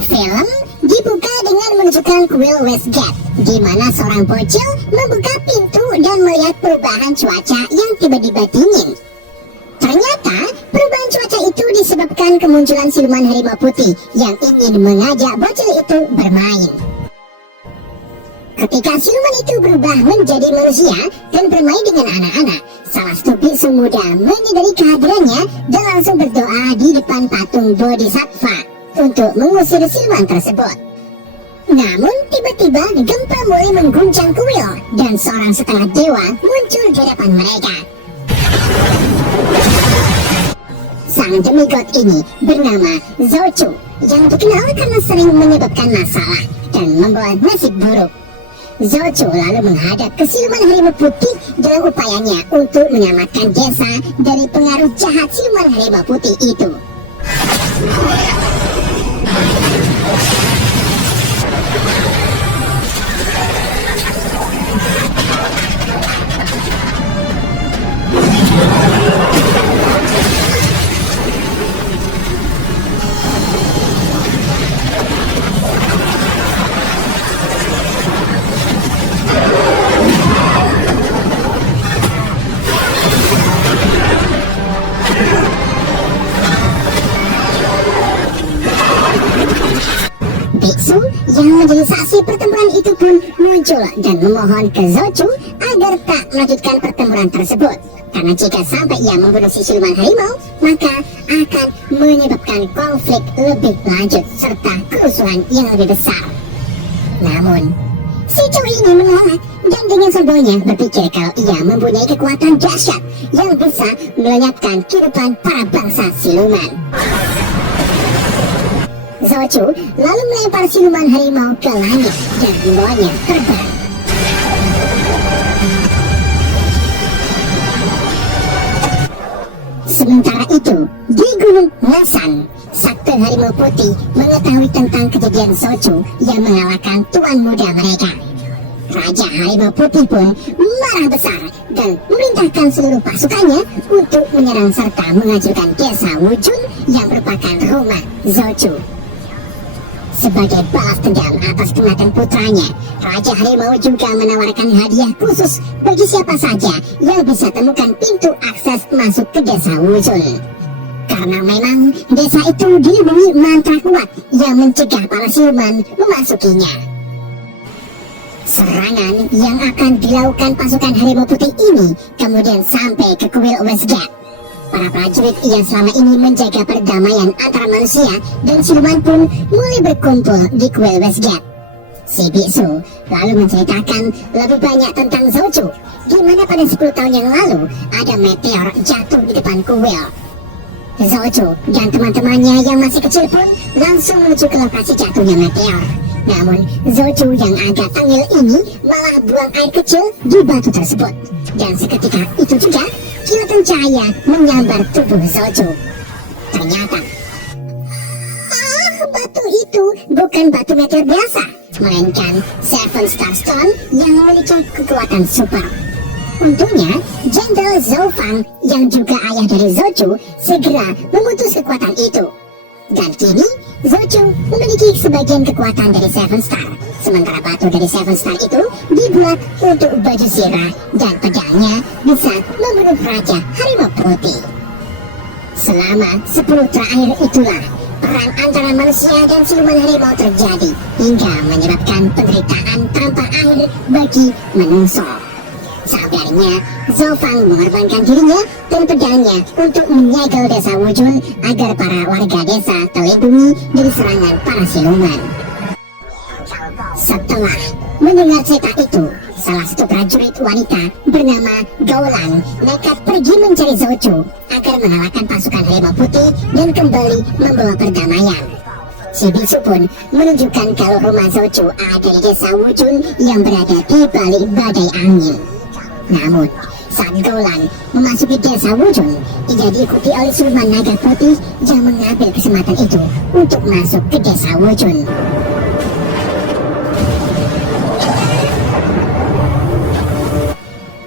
Film dibuka dengan menunjukkan kuil Westgate, di mana seorang bocil membuka pintu dan melihat perubahan cuaca yang tiba-tiba dingin. Ternyata perubahan cuaca itu disebabkan kemunculan siluman harimau putih yang ingin mengajak bocil itu bermain. Ketika siluman itu berubah menjadi manusia dan bermain dengan anak-anak, salah satu biksu muda menyadari kehadirannya dan langsung berdoa di depan patung Bodhisattva untuk mengusir siluman tersebut. Namun tiba-tiba gempa mulai mengguncang kuil dan seorang setengah dewa muncul di hadapan mereka. Sang demigod ini bernama Zouchu yang dikenal karena sering menyebabkan masalah dan membawa nasib buruk. Zouchu lalu menghadap ke siluman harimau putih dalam upayanya untuk menyelamatkan desa dari pengaruh jahat siluman harimau putih itu. Biksu yang menjadi saksi pertempuran itu pun muncul dan memohon ke Zouchu agar tak melanjutkan pertempuran tersebut, karena jika sampai ia membunuh si siluman harimau, maka akan menyebabkan konflik lebih lanjut serta kerusuhan yang lebih besar. Namun si Zhou ini menolak dan dengan sombongnya berpikir kalau ia mempunyai kekuatan dahsyat yang bisa melenyapkan kehidupan para bangsa siluman. Zouchu lalu melempar siluman harimau ke langit dan membawanya terbang. Sementara itu, di Gunung Nasan, Sakti Harimau Putih mengetahui tentang kejadian Zouchu yang mengalahkan tuan muda mereka. Raja Harimau Putih pun marah besar dan memerintahkan seluruh pasukannya untuk menyerang serta menghancurkan desa Wujun yang merupakan rumah Zouchu. Sebagai balas dendam atas kematian putranya, Raja Harimau juga menawarkan hadiah khusus bagi siapa saja yang bisa temukan pintu akses masuk ke desa Wujun. Karena memang desa itu dilindungi mantra kuat yang mencegah para siluman memasukinya. Serangan yang akan dilakukan pasukan Harimau Putih ini kemudian sampai ke kuil Westgate. Para prajurit yang selama ini menjaga perdamaian antara manusia dan siluman pun mulai berkumpul di kuil Westgate. Si biksu lalu menceritakan lebih banyak tentang Zouchu, di mana pada 10 tahun yang lalu ada meteor jatuh di depan kuil. Zouchu dan teman-temannya yang masih kecil pun langsung menuju ke lokasi jatuhnya meteor. Namun Zouchu yang agak tangil ini malah buang air kecil di batu tersebut. Dan seketika itu juga kilatan cahaya menyambar tubuh Zouchu. Ternyata batu itu bukan batu meteor biasa, melainkan Seven Star Stone yang memiliki kekuatan super. Untungnya, Jenderal Zhou Fang yang juga ayah dari Zouchu segera memutus kekuatan itu. Dan kini, Zouchu memiliki sebagian kekuatan dari Seven Star. Sementara batu dari Seven Star itu dibuat untuk baju sirah dan pedangnya bisa membunuh Raja Harimau Putih. Selama 10 terakhir itulah perang antara manusia dan siluman harimau terjadi hingga menyebabkan penderitaan tanpa akhir bagi menungso. Sampai akhirnya Zhou Fang mengorbankan dirinya dan pedangnya untuk menyegel desa Wujun agar para warga desa terlindungi dari serangan para siluman. Setelah mendengar cerita itu, salah satu prajurit wanita bernama Gaulang nekat pergi mencari Zouchu agar mengalahkan pasukan Harimau Putih dan kembali membawa perdamaian. Si biksu pun menunjukkan kalau rumah Zouchu ada di desa Wujun yang berada di balik badai angin. Namun, saat Gaulang memasuki desa Wujun, ia diikuti oleh siluman naga putih yang mengambil kesempatan itu untuk masuk ke desa Wujun.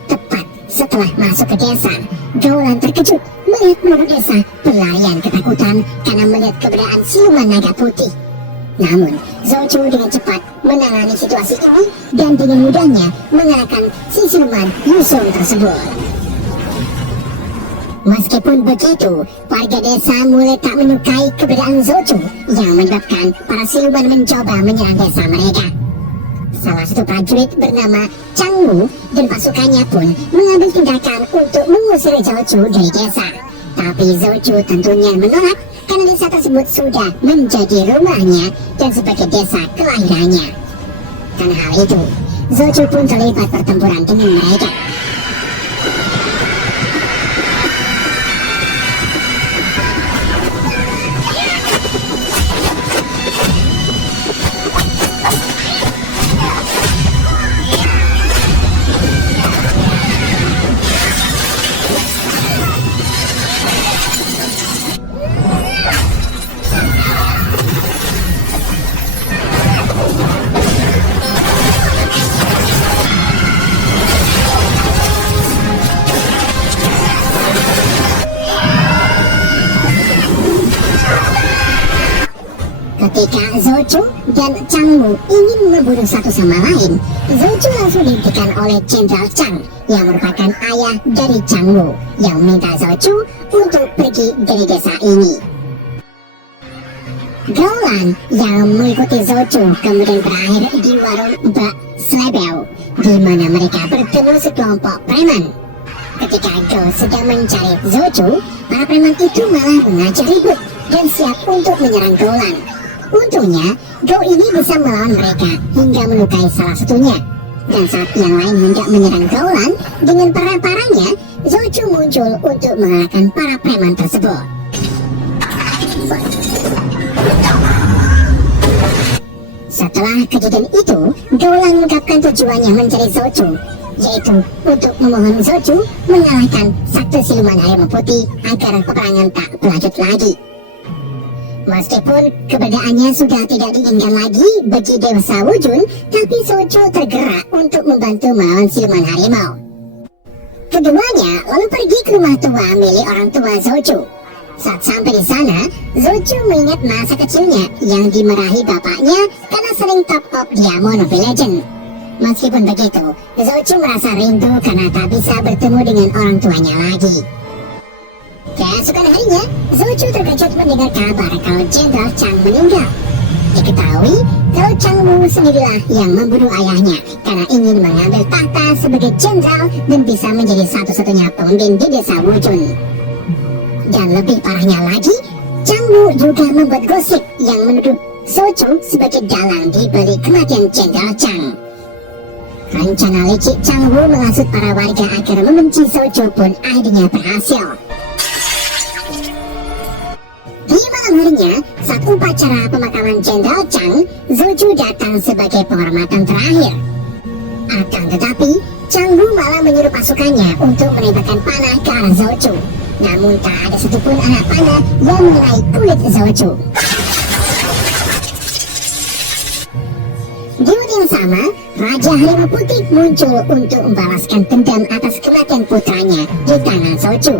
Tepat setelah masuk ke desa, Gaulang terkejut melihat penduduk desa berlarian ketakutan karena melihat keberadaan siluman naga putih. Namun, Zouchu dengan cepat menangani situasi ini dan dengan mudahnya mengalahkan si siluman Yusung tersebut. Meskipun begitu, warga desa mulai tak menyukai keberadaan Zouchu yang menyebabkan para siluman mencoba menyerang desa mereka. Salah satu prajurit bernama Chang Wu dan pasukannya pun mengambil tindakan untuk mengusir Zouchu dari desa. Tapi Zouchu tentunya menolak karena desa tersebut sudah menjadi rumahnya dan sebagai desa kelahirannya. Karena hal itu, Zouchu pun terlibat pertempuran dengan mereka. Ketika Zouchu dan Chang Wu ingin membunuh satu sama lain, Zouchu langsung dihentikan oleh Jenderal Chang yang merupakan ayah dari Chang Wu yang meminta Zouchu untuk pergi dari desa ini. Gaulan yang mengikuti Zouchu kemudian berakhir di warung Mbak Slebel, di mana mereka bertemu sekelompok preman. Ketika Gou sedang mencari Zouchu, para preman itu malah mengajak ribut dan siap untuk menyerang Gaulan. Untungnya, Gou ini bisa melawan mereka hingga melukai salah satunya. Dan saat yang lain hendak menyerang Gaulan, dengan parang-parangnya, Zouchu muncul untuk mengalahkan para preman tersebut. Setelah kejadian itu, Gaulan mengungkapkan tujuannya mencari Zouchu, yaitu untuk memohon Zouchu mengalahkan sakti siluman harimau putih agar peperangan tak berlanjut lagi. Meskipun keberadaannya sudah tidak diinginkan lagi bagi Dewasa Wujun, tapi Zouchu tergerak untuk membantu melawan siluman harimau. Keduanya lalu pergi ke rumah tua milik orang tua Zouchu. Saat sampai di sana, Zouchu mengingat masa kecilnya yang dimarahi bapaknya karena sering top up Diamond Mobile Legends. Meskipun begitu, Zouchu merasa rindu karena tak bisa bertemu dengan orang tuanya lagi. Keesokan harinya, Zouchu terkejut mendengar kabar kalau Jenderal Chang meninggal. Diketahui kalau Chang Wu sendirilah yang membunuh ayahnya karena ingin mengambil tahta sebagai jenderal dan bisa menjadi satu-satunya pemimpin di desa Wujun. Dan lebih parahnya lagi, Chang Wu juga membuat gosip yang menuduh Zouchu sebagai dalang di balik kematian Jenderal Chang. Rencana licik Chang Wu menghasut para warga agar membenci Zouchu pun akhirnya berhasil. Di malam harinya, saat upacara pemakaman Jenderal Chang, Zouchu datang sebagai penghormatan terakhir. Akan tetapi, Chang Wu malah menyuruh pasukannya untuk menembakkan panah ke arah Zouchu. Namun tak ada satupun anak panah yang mengenai kulit Zouchu. Di waktu yang sama, Raja Harimau Putih muncul untuk membalaskan dendam atas kematian putranya di tangan Zouchu.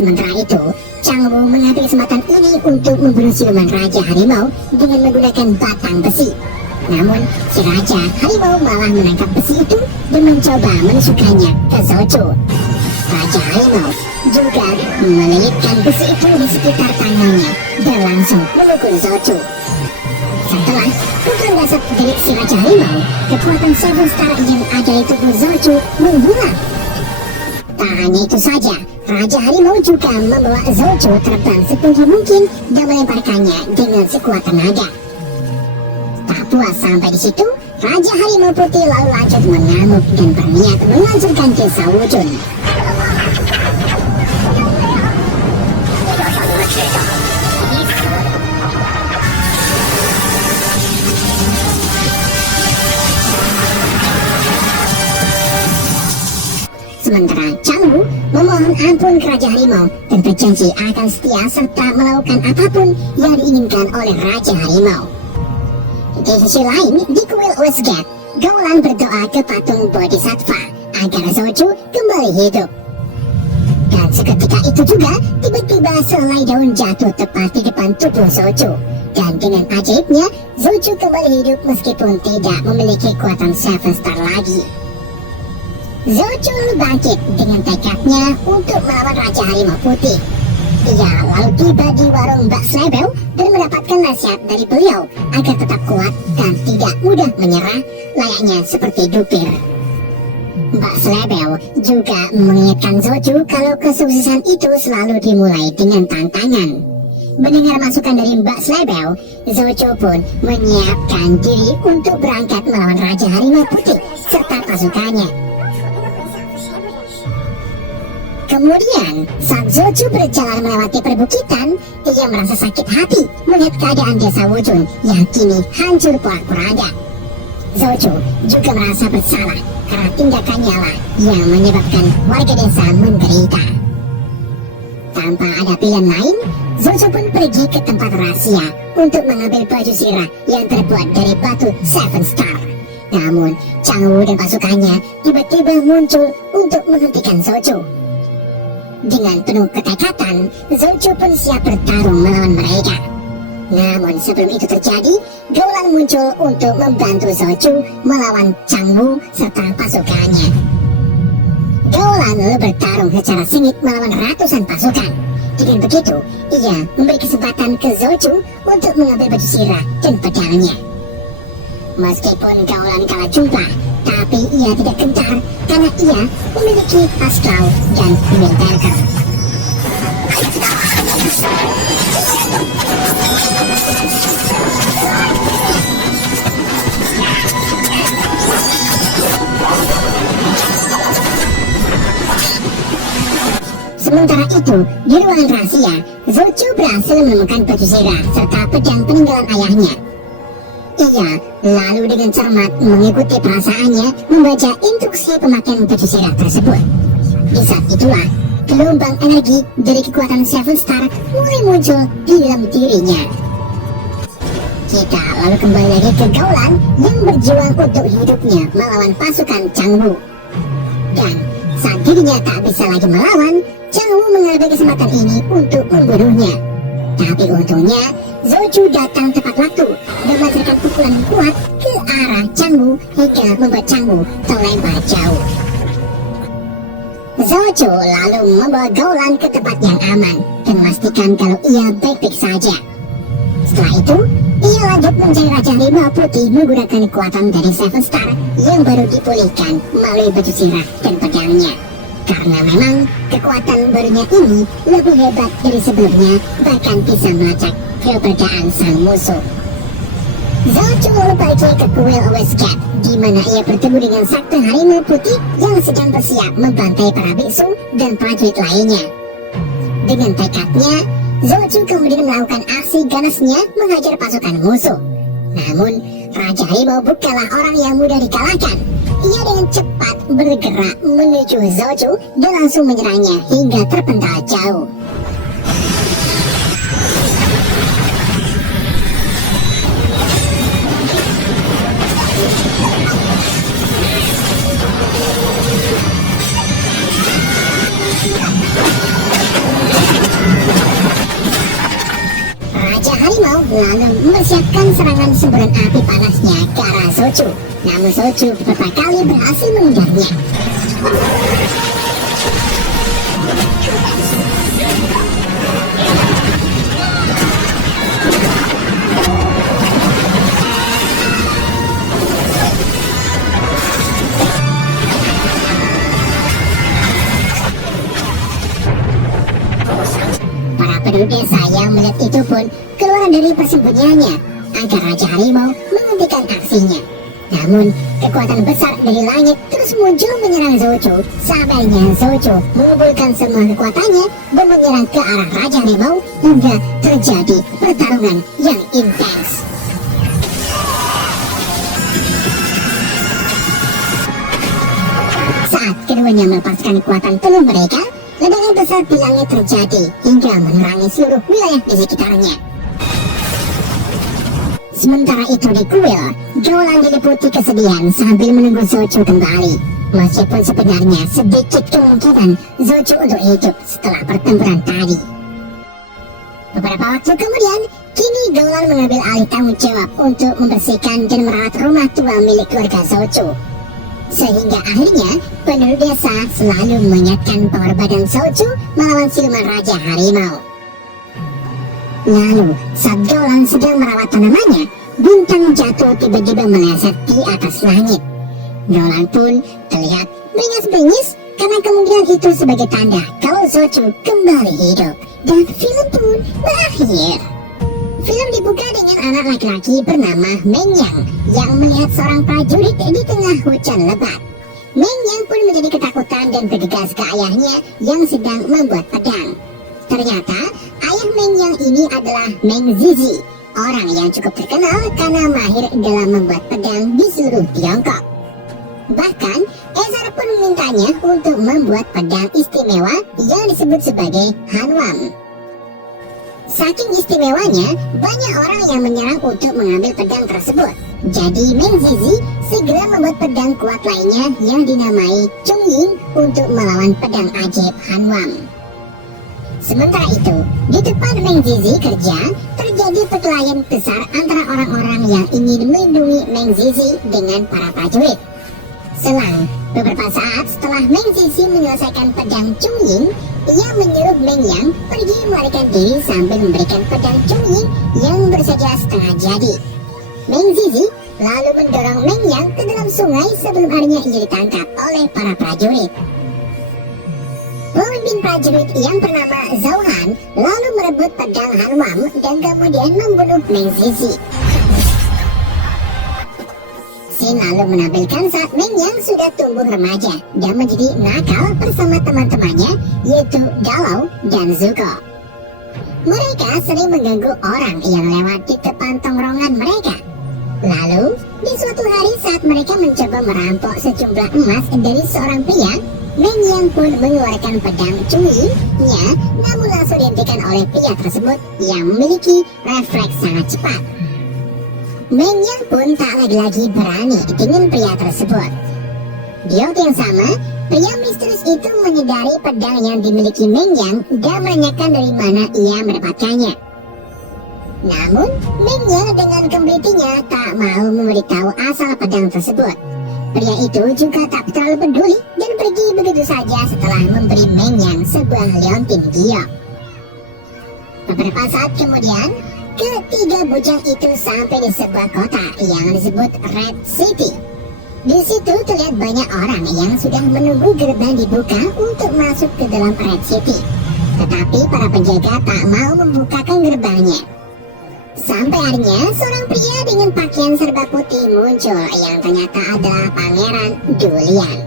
Sementara itu, Chang Wu mengambil kesempatan ini untuk membunuh siluman Raja Harimau dengan menggunakan batang besi. Namun, si Raja Harimau malah menangkap besi itu dan mencoba menusukkannya ke Zouchu. Raja Harimau juga melilitkan besi itu di sekitar tangannya dan langsung memukul Zouchu. Setelah pukulan dasar dari si Raja Harimau, kekuatan Seven Star yang ada di tubuh Zouchu menghilang. Tak hanya itu saja, Raja Harimau juga membawa Zouchu terbang setinggi mungkin dan melemparkannya dengan sekuat tenaga. Tak puas sampai di situ, Raja Harimau Putih lalu lanjut mengamuk dan berniat menghancurkan desa Wujun. memohon ampun ke Raja Harimau dan berjanji akan setia serta melakukan apapun yang diinginkan oleh Raja Harimau. Di sisi lain, di kuil Westgate, Gaulan berdoa ke patung Bodhisattva agar Zoju kembali hidup. Dan seketika itu juga, tiba-tiba selai daun jatuh tepat di depan tubuh Zoju. Dan dengan ajaibnya, Zoju kembali hidup meskipun tidak memiliki kekuatan Seven Star lagi. Zoju bangkit dengan tekadnya untuk melawan Raja Harimau Putih. Ia lalu tiba di warung Mbak Slebel dan mendapatkan nasihat dari beliau agar tetap kuat dan tidak mudah menyerah, layaknya seperti Dupir. Mbak Slebel juga mengingatkan Zoju kalau kesuksesan itu selalu dimulai dengan tantangan. Mendengar masukan dari Mbak Slebel, Zoju pun menyiapkan diri untuk berangkat melawan Raja Harimau Putih serta pasukannya. Kemudian, saat Zoju berjalan melewati perbukitan, ia merasa sakit hati melihat keadaan desa Wujun yang kini hancur porak-poranda. Zoju juga merasa bersalah karena tindakannya lah yang menyebabkan warga desa menderita. Tanpa ada pilihan lain, Zoju pun pergi ke tempat rahasia untuk mengambil baju sirah yang terbuat dari batu Seven Star. Namun, Chang Wu dan pasukannya tiba-tiba muncul untuk menghentikan Zoju. Dengan penuh ketekatan, Zoju pun siap bertarung melawan mereka. Namun sebelum itu terjadi, Gaulan muncul untuk membantu Zoju melawan Chang Wu serta pasukannya. Gaulan lalu bertarung secara sengit melawan ratusan pasukan. Dengan begitu, ia memberi kesempatan ke Zoju untuk mengambil baju sirah dan pedangnya. Meskipun Gaulan kalah jumlah, tapi ia tidak gentar karena ia memiliki astral dan Windbreaker. Sementara itu, di ruangan rahasia, Zoju berhasil menemukan baju sirah serta pedang peninggalan ayahnya. Ia lalu dengan cermat mengikuti perasaannya membaca instruksi pemakaian baju sirah tersebut. Di saat itulah, gelombang energi dari kekuatan Seven Star mulai muncul di dalam dirinya. Kita lalu kembali lagi ke Gaulan yang berjuang untuk hidupnya melawan pasukan Chang Wu. Dan saat dirinya tak bisa lagi melawan, Chang Wu mengambil kesempatan ini untuk membunuhnya. Tapi untungnya, Zoju datang tepat waktu dan melancarkan pukulan kuat ke arah Chang Wu hingga membuat Chang Wu terlempar jauh. Zoju lalu membawa Gaulan ke tempat yang aman dan memastikan kalau ia baik-baik saja. Setelah itu, ia lanjut mencari Raja Harimau Putih menggunakan kekuatan dari Seven Star yang baru dipulihkan melalui baju sirah dan pedangnya. Karena memang kekuatan barunya ini lebih hebat dari sebelumnya, bahkan bisa melacak keberadaan sang musuh. Zoju lalu pergi ke kuil Westgate, di mana ia bertemu dengan Sakti Harimau Putih yang sedang bersiap membantai para biksu dan prajurit lainnya. Dengan tekadnya, Zoju kemudian melakukan aksi ganasnya menghajar pasukan musuh. Namun, Raja Harimau bukanlah orang yang mudah dikalahkan. Ia dengan cepat bergerak menuju Zoju dan langsung menyerangnya hingga terpental jauh. Raja Harimau lalu mempersiapkan serangan semburan api panasnya ke arah Zoju. Namun Zoju beberapa kali berhasil mengejarnya. Para penduduk desa yang melihat itu pun keluar dari persembunyiannya agar Raja Harimau menghentikan aksinya. Namun, kekuatan besar dari langit terus muncul menyerang Zoju. Sabarnya Zoju mengumpulkan semua kekuatannya dan menyerang ke arah Raja Harimau hingga terjadi pertarungan yang intens. Saat keduanya melepaskan kekuatan penuh mereka, ledakan besar di langit terjadi hingga menerangi seluruh wilayah di sekitarnya. Sementara itu di kuil, Gaulan diliputi kesedihan sambil menunggu Zouchu kembali. Meskipun sebenarnya sedikit kemungkinan Zouchu untuk hidup setelah pertempuran tadi. Beberapa waktu kemudian, kini Gaulan mengambil alih tanggung jawab untuk membersihkan dan merawat rumah tua milik keluarga Zouchu. Sehingga akhirnya, penduduk desa selalu mengingatkan pengorbanan Zouchu melawan siluman Raja Harimau. Lalu, saat Gaulan sedang merawat tanamannya, bintang jatuh tiba-tiba meleset di atas langit. Gaulan pun terlihat beringas-beringis karena kemungkinan itu sebagai tanda kalau Zouchu kembali hidup. Dan film pun berakhir. Film dibuka dengan anak laki-laki bernama Mengyang yang melihat seorang prajurit di tengah hujan lebat. Mengyang pun menjadi ketakutan dan bergegas ke ayahnya yang sedang membuat pedang. Ternyata ayah Mengyang ini adalah Meng Zizi, orang yang cukup terkenal karena mahir dalam membuat pedang di seluruh Tiongkok. Bahkan Ezar pun memintanya untuk membuat pedang istimewa yang disebut sebagai Hanwam. Saking istimewanya, banyak orang yang menyerang untuk mengambil pedang tersebut. Jadi Meng Zizi segera membuat pedang kuat lainnya yang dinamai Chongying untuk melawan pedang ajaib Hanwam. Sementara itu, di depan Meng Zizi kerja, terjadi perkelahian besar antara orang-orang yang ingin melindungi Meng Zizi dengan para prajurit. Selang beberapa saat setelah Meng Zizi menyelesaikan pedang Chongying, ia menyuruh Mengyang pergi melarikan diri sambil memberikan pedang Chongying yang baru saja setengah jadi. Meng Zizi lalu mendorong Mengyang ke dalam sungai sebelum akhirnya ia ditangkap oleh para prajurit. Pemimpin prajurit yang bernama Zhao Han lalu merebut pedang Hanwam dan kemudian membunuh Meng Zizi. Scene lalu menampilkan saat Mengyang sudah tumbuh remaja dan menjadi nakal bersama teman-temannya yaitu Galau dan Zuko. Mereka sering mengganggu orang yang lewat di depan tongkrongan mereka. Lalu, di suatu hari saat mereka mencoba merampok sejumlah emas dari seorang pria, Mengyang pun mengeluarkan pedang Chongying-nya, namun langsung dihentikan oleh pria tersebut yang memiliki refleks sangat cepat. Mengyang pun tak lagi-lagi berani dengan pria tersebut. Di waktu yang sama, pria misterius itu menyadari pedang yang dimiliki Mengyang dan menanyakan dari mana ia mendapatkannya. Namun, Mengyang dengan kembetinya tak mau memberitahu asal pedang tersebut. Pria itu juga tak terlalu peduli dan pergi begitu saja setelah memberi Mengyang sebuah liontin giok. Beberapa saat kemudian, ketiga bujang itu sampai di sebuah kota yang disebut Red City. Di situ terlihat banyak orang yang sudah menunggu gerbang dibuka untuk masuk ke dalam Red City. Tetapi para penjaga tak mau membukakan gerbangnya. Sampai akhirnya seorang pria dengan pakaian serba putih muncul yang ternyata adalah Pangeran Dulian.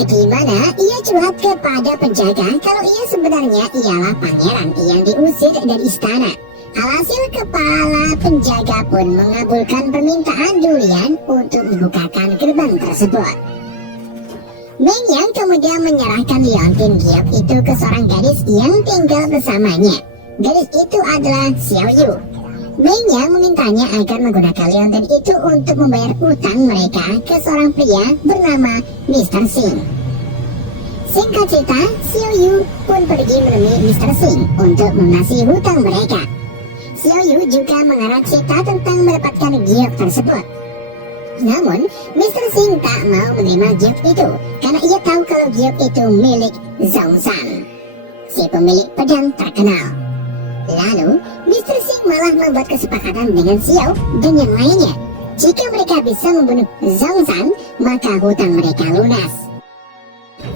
Di mana ia curhat kepada penjaga kalau ia sebenarnya ialah pangeran yang diusir dari istana. Alhasil kepala penjaga pun mengabulkan permintaan Dulian untuk membukakan gerbang tersebut. Mengyang kemudian menyerahkan liontin giok itu ke seorang gadis yang tinggal bersamanya. Gadis itu adalah Xiao Yu. Mengyang memintanya agar menggunakan liontin itu untuk membayar utang mereka ke seorang pria bernama Mr. Singh. Singkat cerita, Xiao Yu pun pergi menemui Mr. Singh untuk melunasi hutang mereka. Xiao Yu juga mengarang cerita tentang mendapatkan giok tersebut. Namun, Mr. Singh tak mau menerima giok itu karena ia tahu kalau giok itu milik Zhongzhan, si pemilik pedang terkenal. Lalu, Mr. Singh malah membuat kesepakatan dengan Xiao dan yang lainnya. Jika mereka bisa membunuh Zhongzhan, maka hutang mereka lunas.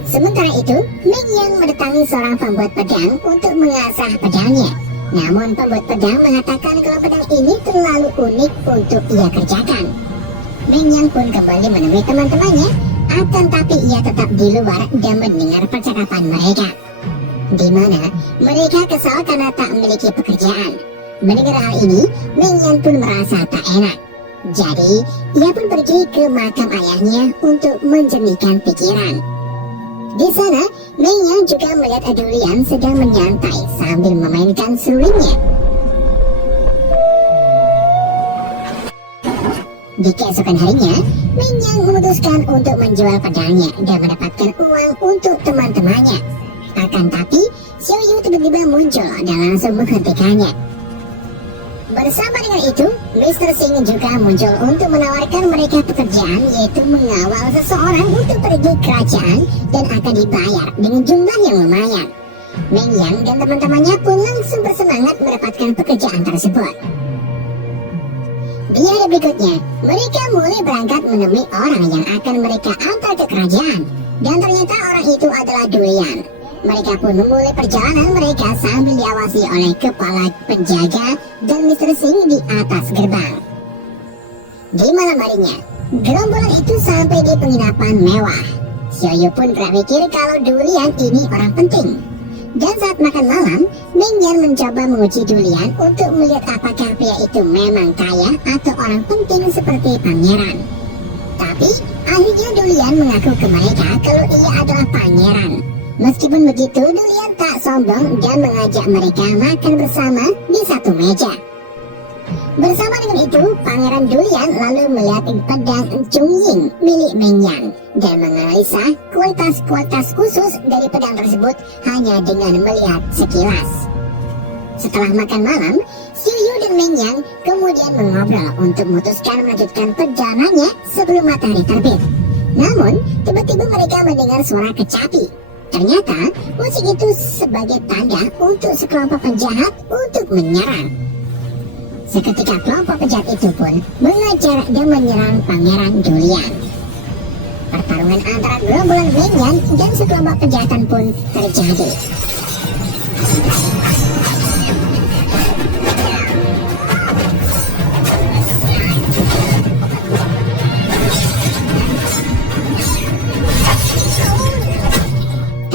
Sementara itu, Mengyang mendatangi seorang pembuat pedang untuk mengasah pedangnya. Namun pembuat pedang mengatakan kalau pedang ini terlalu unik untuk ia kerjakan. Mengyang pun kembali menemui teman-temannya, akan tapi ia tetap di luar dan mendengar percakapan mereka. Di mana mereka kesal karena tak memiliki pekerjaan. Mendengar hal ini, Mengyang pun merasa tak enak. Jadi, ia pun pergi ke makam ayahnya untuk menjernihkan pikiran. Di sana, Meng Yang juga melihat Dulian sedang menyantai sambil memainkan serulingnya. Di keesokan harinya, Meng Yang memutuskan untuk menjual pedangnya dan mendapatkan uang untuk teman-temannya. Akan tapi, Xiao Yu tiba-tiba muncul dan langsung menghentikannya. Bersama dengan itu, Mr. Singh juga muncul untuk menawarkan mereka pekerjaan, yaitu mengawal seseorang untuk pergi ke kerajaan dan akan dibayar dengan jumlah yang lumayan. Meng Yang dan teman-temannya pun langsung bersemangat mendapatkan pekerjaan tersebut. Di hari berikutnya, mereka mulai berangkat menemui orang yang akan mereka antar ke kerajaan, dan ternyata orang itu adalah Dulian. Mereka pun memulai perjalanan mereka sambil diawasi oleh kepala penjaga dan Mr. Singh di atas gerbang. Di malam harinya, gerombolan itu sampai di penginapan mewah. Xiao Yu pun berpikir kalau Dulian ini orang penting. Dan saat makan malam, Meng Yan mencoba menguji Dulian untuk melihat apakah pria itu memang kaya atau orang penting seperti pangeran. Tapi, akhirnya Dulian mengaku ke mereka kalau ia adalah pangeran. Meskipun begitu, Dulian tak sombong dan mengajak mereka makan bersama di satu meja. Bersama dengan itu, Pangeran Dulian lalu melihat pedang Chung Ying milik Meng Yan dan menganalisa kualitas khusus dari pedang tersebut hanya dengan melihat sekilas. Setelah makan malam, Xiao Yu dan Meng Yan kemudian mengobrol untuk memutuskan melanjutkan perjalanannya sebelum matahari terbit. Namun, tiba-tiba mereka mendengar suara kecapi. Ternyata, musik itu sebagai tanda untuk sekelompok penjahat untuk menyerang. Seketika kelompok penjahat itu pun mengejar dan menyerang Pangeran Dulian. Pertarungan antara gerombolan Meng Yan dan sekelompok penjahatan pun terjadi.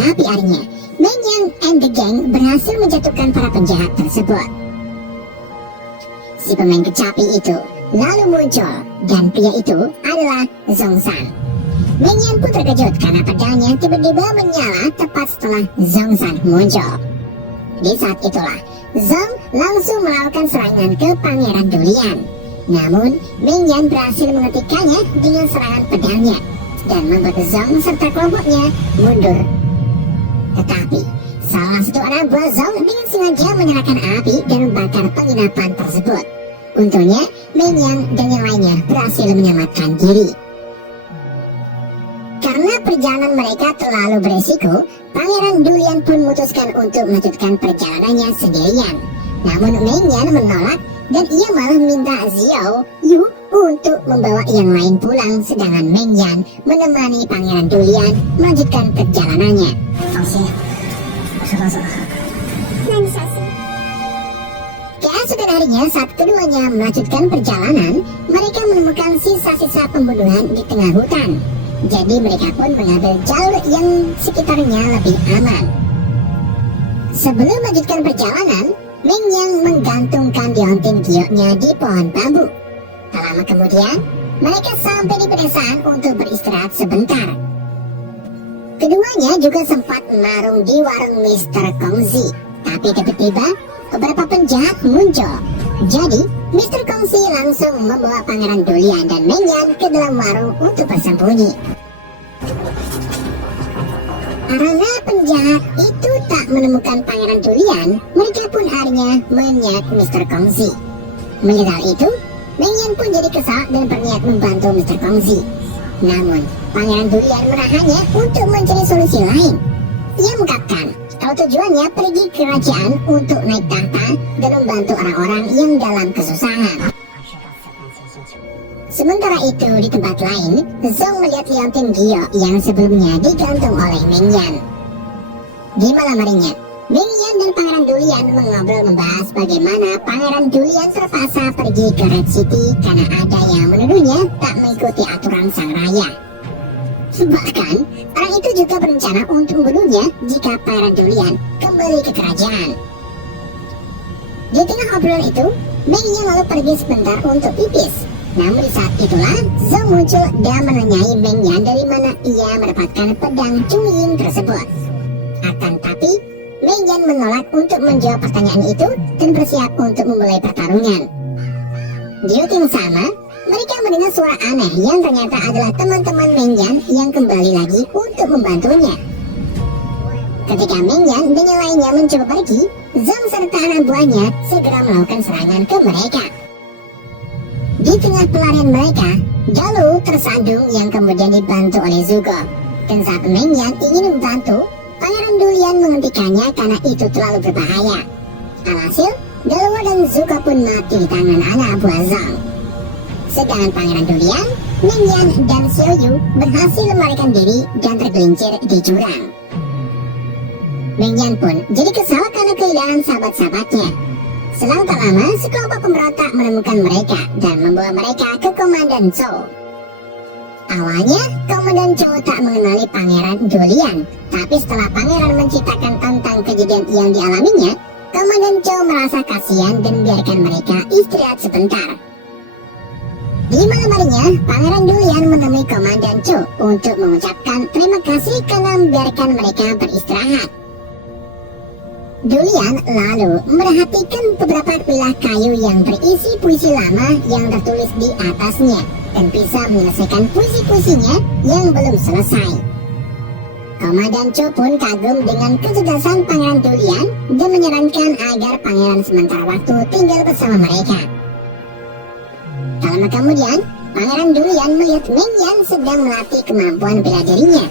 Tapi akhirnya, Meng Yan and the gang berhasil menjatuhkan para penjahat tersebut. Si pemain kecapi itu lalu muncul, dan pria itu adalah Zhong San. Meng Yan pun terkejut karena pedangnya tiba-tiba menyala tepat setelah Zhong San muncul. Di saat itulah, Zhong langsung melakukan serangan ke Pangeran Dulian. Namun, Meng Yan berhasil menghentikannya dengan serangan pedangnya dan membuat Zhong serta kelompoknya mundur. Tetapi, salah satu anak buah Zhong dengan sengaja menyalakan api dan membakar penginapan tersebut. Untungnya, Meng Yan dan yang lainnya berhasil menyelamatkan diri. Karena perjalanan mereka terlalu beresiko, Pangeran Dulian pun memutuskan untuk melanjutkan perjalanannya sendirian. Namun Meng Yan menolak dan ia malah minta Xiao Yu untuk membawa yang lain pulang, sedangkan Meng Yan menemani Pangeran Dulian melanjutkan perjalanannya. Keesokan harinya, saat keduanya melanjutkan perjalanan, mereka menemukan sisa-sisa pembunuhan di tengah hutan. Jadi mereka pun mengambil jalur yang sekitarnya lebih aman. Sebelum melanjutkan perjalanan, Meng Yang menggantungkan dionting gioknya di pohon bambu. Tak lama kemudian, mereka sampai di pedesaan untuk beristirahat sebentar. Keduanya juga sempat marung di warung Mr. Kongzi. Tapi tiba-tiba, beberapa penjahat muncul. Jadi, Mr. Kongzi langsung membawa Pangeran Dulian dan Meng Yan ke dalam warung untuk bersembunyi. Karena penjahat itu tak menemukan Pangeran Dulian, mereka pun akhirnya menyerang Mr. Kongzi. Melihat hal itu, Meng Yan pun jadi kesal dan berniat membantu Mr. Kongzi. Namun, Pangeran Dulian menahannya untuk mencari solusi lain. Ia mengungkapkan kalau tujuannya pergi ke kerajaan untuk naik tahta dan membantu orang-orang yang dalam kesusahan. Sementara itu, di tempat lain, Zhong melihat liontin giok yang sebelumnya digantung oleh Meng Yan. Di malam harinya, Meng Yan dan Pangeran Dulian mengobrol membahas bagaimana Pangeran Dulian terpaksa pergi ke Red City karena ada yang menuduhnya tak mengikuti aturan sang raya. Bahkan, orang itu juga berencana untuk membunuhnya jika Pangeran Dulian kembali ke kerajaan. Di tengah obrolan itu, Meng Yan lalu pergi sebentar untuk pipis. Namun di saat itulah Zhou muncul dan menanyai Meng Yan dari mana ia mendapatkan pedang Chungying tersebut. Akan tapi Meng Yan menolak untuk menjawab pertanyaan itu dan bersiap untuk memulai pertarungan. Di waktu yang sama, mereka mendengar suara aneh yang ternyata adalah teman-teman Meng Yan yang kembali lagi untuk membantunya. Ketika Meng Yan dan yang lainnya mencoba pergi, Zhou serta anak buahnya segera melakukan serangan ke mereka. Di tengah pelarian mereka, Galuh tersandung yang kemudian dibantu oleh Zuko. Dan saat Meng Yan ingin membantu, Pangeran Dulian menghentikannya karena itu terlalu berbahaya. Alhasil, Galuh dan Zuko pun mati di tangan anak buah Zhou. Sedangkan Pangeran Dulian, Meng Yan, dan Xiao Yu berhasil melarikan diri dan tergelincir di jurang. Meng Yan pun jadi kesal karena kehilangan sahabat-sahabatnya. Selang tak lama, sekelompok pemberontak menemukan mereka dan membawa mereka ke Komandan Zhou. Awalnya, Komandan Zhou tak mengenali Pangeran Dulian, tapi setelah Pangeran menceritakan tentang kejadian yang dialaminya, Komandan Zhou merasa kasihan dan membiarkan mereka istirahat sebentar. Di malam harinya, Pangeran Dulian menemui Komandan Zhou untuk mengucapkan terima kasih karena membiarkan mereka beristirahat. Dulian lalu memperhatikan beberapa bilah kayu yang berisi puisi lama yang tertulis di atasnya dan bisa menyelesaikan puisi-puisinya yang belum selesai. Komandan Zhou pun kagum dengan kecerdasan Pangeran Dulian dan menyarankan agar Pangeran sementara waktu tinggal bersama mereka. Tak lama kemudian, Pangeran Dulian melihat Meng Yan sedang melatih kemampuan bela dirinya.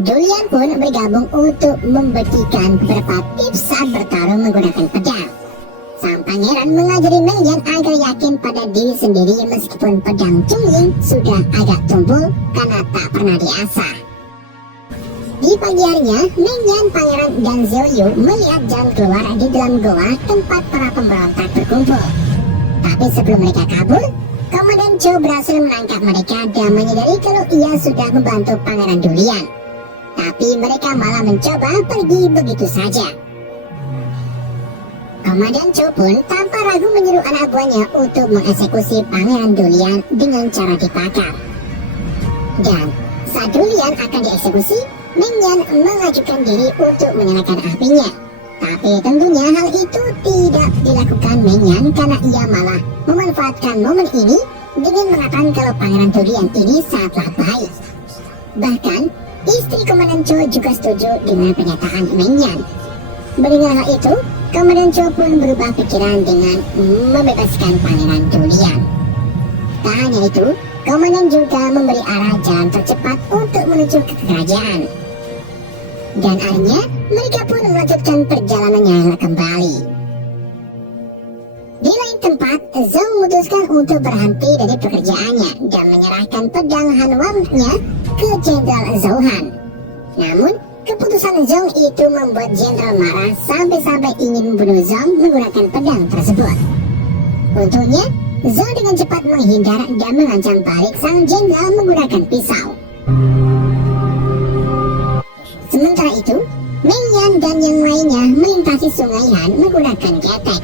Dulian pun bergabung untuk memberikan beberapa tips saat bertarung menggunakan pedang. Sang pangeran mengajari Meng Yan agar yakin pada diri sendiri meskipun pedang Chungying sudah agak tumpul karena tak pernah diasah. Di pagi harinya, Meng Yan, Pangeran, dan Xiao Yu melihat jalan keluar di dalam goa tempat para pemberontak berkumpul. Tapi sebelum mereka kabur, Komandan Zhou berhasil menangkap mereka dan menyadari kalau ia sudah membantu Pangeran Dulian. Tapi mereka malah mencoba pergi begitu saja. Komandan Zhou pun tanpa ragu menyuruh anak buahnya untuk mengeksekusi Pangeran Dulian dengan cara dibakar. Dan saat Dulian akan dieksekusi, Meng Yan mengajukan diri untuk menyalakan apinya. Tapi tentunya hal itu tidak dilakukan Meng Yan karena ia malah memanfaatkan momen ini dengan mengatakan kalau Pangeran Dulian ini sangatlah baik. Bahkan, istri Komandan Zhou juga setuju dengan pernyataan Meng Yan. Mendengar hal itu, Komandan Zhou pun berubah pikiran dengan membebaskan Pangeran Dulian. Tak hanya itu, Komandan juga memberi arah jalan tercepat untuk menuju ke kerajaan. Dan akhirnya, mereka pun melanjutkan perjalanannya kembali. Di lain tempat, Zhou memutuskan untuk berhenti dari pekerjaannya dan menyerahkan pedang Hanwang-nya ke Jenderal Zhou Han. Namun, keputusan Zhou itu membuat Jenderal marah sampai-sampai ingin membunuh Zhou menggunakan pedang tersebut. Untungnya, Zhou dengan cepat menghindar dan mengancam balik sang jenderal menggunakan pisau. Sementara itu, Meng Yan dan yang lainnya melintasi sungai Han menggunakan ketek.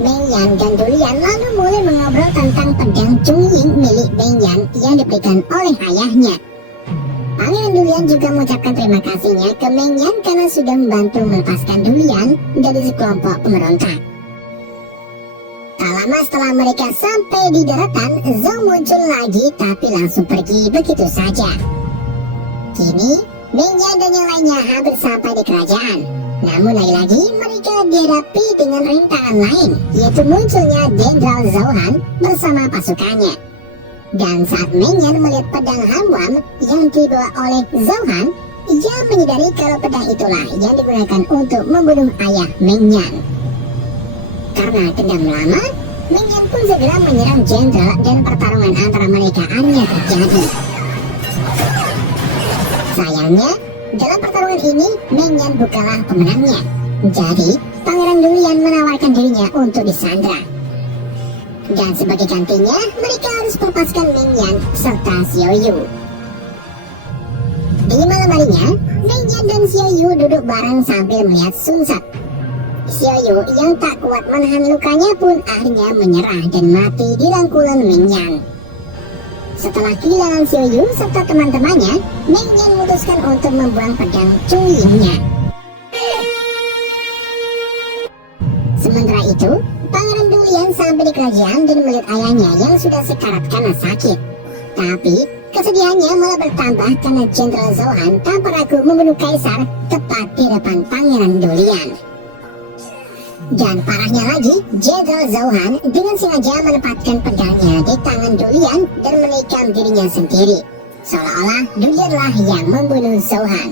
Meng Yan dan Dulian lalu mulai mengobrol tentang pedang Chungying milik Meng Yan yang diberikan oleh ayahnya. Pangeran Dulian juga mengucapkan terima kasihnya ke Meng Yan karena sudah membantu melepaskan Dulian dari sekelompok pemberontak. Tak lama setelah mereka sampai di daratan, Zhou muncul lagi tapi langsung pergi begitu saja. Kini, Meng Yan dan yang lainnya hampir sampai di kerajaan. Namun lagi-lagi mereka dihadapi dengan rintangan lain, yaitu munculnya Jenderal Zhou Han bersama pasukannya. Dan saat Meng Yan melihat pedang Hanwang yang dibawa oleh Zhou Han, ia menyadari kalau pedang itulah yang digunakan untuk membunuh ayah Meng Yan. Karena dendam lama, Meng Yan pun segera menyerang jenderal dan pertarungan antara mereka akhirnya terjadi. Sayangnya, dalam pertarungan ini, Meng Yan bukanlah pemenangnya. Jadi, Pangeran Dulian menawarkan dirinya untuk disandra. Dan sebagai gantinya, mereka harus melepaskan Meng Yan serta Xiao Yu. Di malam harinya, Meng Yan dan Xiao Yu duduk bareng sambil melihat sunset. Xiaoyu yang tak kuat menahan lukanya pun akhirnya menyerah dan mati di rangkulan Meng Yan. Setelah kehilangan Xiaoyu serta teman-temannya, Meng Yan memutuskan untuk membuang pedang Chongying-nya. Sementara itu, Pangeran Dulian sampai di kerajaan dan melihat ayahnya yang sudah sekarat karena sakit. Tapi, kesedihannya malah bertambah karena Jenderal Zhou Han tanpa ragu membunuh Kaisar tepat di depan Pangeran Dulian. Dan parahnya lagi, Jenderal Zhou Han dengan sengaja menempatkan pedangnya di tangan Dulian dan menikam dirinya sendiri. Seolah-olah Dulianlah yang membunuh Zhou Han.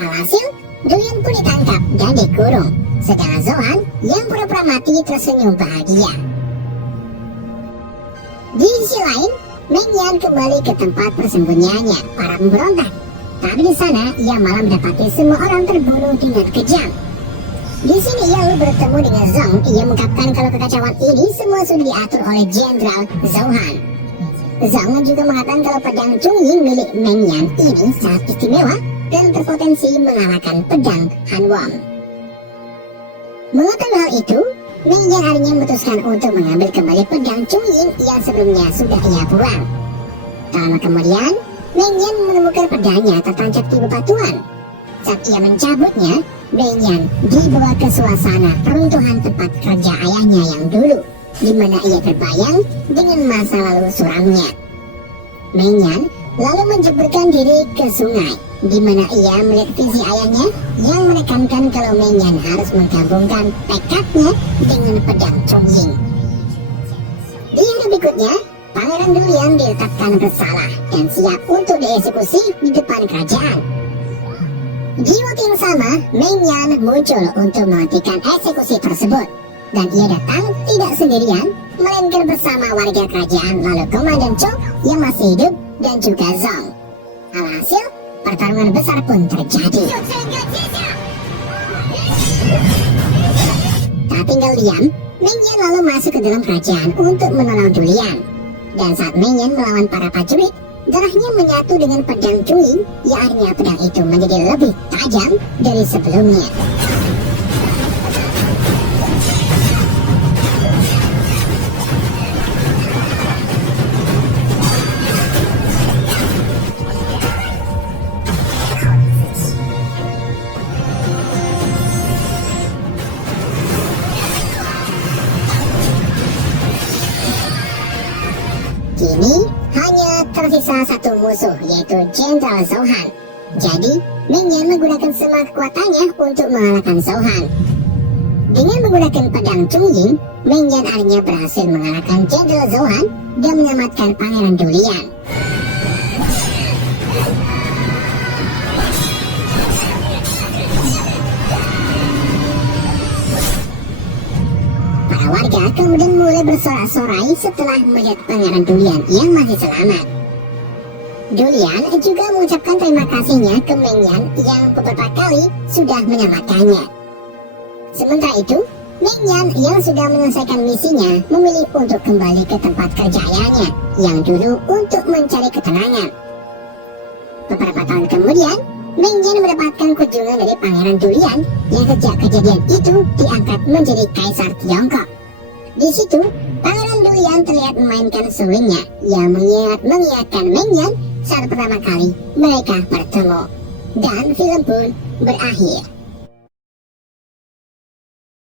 Alhasil, Dulian pun ditangkap dan dikurung. Sedangkan Zhou Han yang pura-pura mati tersenyum bahagia. Di sisi lain, Meng Yan kembali ke tempat persembunyiannya para pemberontak. Tapi di sana ia malah mendapati semua orang terbunuh dengan kejam. Di sini ia lalu bertemu dengan Zhong. Ia mengungkapkan kalau kekacauan ini semua sudah diatur oleh Jenderal Zhou Han. Zhong juga mengatakan kalau pedang Chongying milik Meng Yan ini sangat istimewa dan berpotensi mengalahkan pedang Han Wang. Mengetahui hal itu, Meng Yan akhirnya memutuskan untuk mengambil kembali pedang Chongying yang sebelumnya sudah ia buang. Tak lama kemudian, Meng Yan menemukan pedangnya tertancap di bebatuan. Saat ia mencabutnya, Meng Yan dibawa ke suasana peruntuhan tempat kerja ayahnya yang dulu, di mana ia terbayang dengan masa lalu suramnya. Meng Yan lalu menjeburkan diri ke sungai, di mana ia melihat visi ayahnya yang menekankan kalau Meng Yan harus menggabungkan tekadnya dengan pedang Chongying. Di hari berikutnya, Pangeran Dulian ditetapkan bersalah dan siap untuk dieksekusi di depan kerajaan. Di waktu yang sama, Meng Yan muncul untuk menghentikan eksekusi tersebut. Dan ia datang tidak sendirian, melainkan bersama warga kerajaan lalu Komandan Chou yang masih hidup dan juga Zhong. Alhasil, pertarungan besar pun terjadi. Tak tinggal diam, Meng Yan lalu masuk ke dalam kerajaan untuk menolong Dulian. Dan saat Meng Yan melawan para prajurit, darahnya menyatu dengan pedang Chongying, yang akhirnya pedang itu menjadi lebih tajam dari sebelumnya. Kini hanya tersisa satu musuh, yaitu Jenderal Zhou Han. Jadi, Meng Yan menggunakan semua kekuatannya untuk mengalahkan Zhou Han. Dengan menggunakan pedang Chongying, Meng Yan akhirnya berhasil mengalahkan Jenderal Zhou Han dan menyelamatkan Pangeran Dulian. Para warga kemudian mulai bersorak-sorai setelah melihat Pangeran Dulian yang masih selamat. Dulian juga mengucapkan terima kasihnya ke Meng Yan yang beberapa kali sudah menyelamatkannya. Sementara itu, Meng Yan yang sudah menyelesaikan misinya memilih untuk kembali ke tempat kerja ayahnya yang dulu untuk mencari ketenangan. Beberapa tahun kemudian, Meng Yan mendapatkan kunjungan dari Pangeran Dulian yang sejak kejadian itu diangkat menjadi Kaisar Tiongkok. Di situ, Pangeran Dulian terlihat memainkan sulingnya yang mengingatkan Meng Yan saat pertama kali mereka bertemu. Dan film pun berakhir.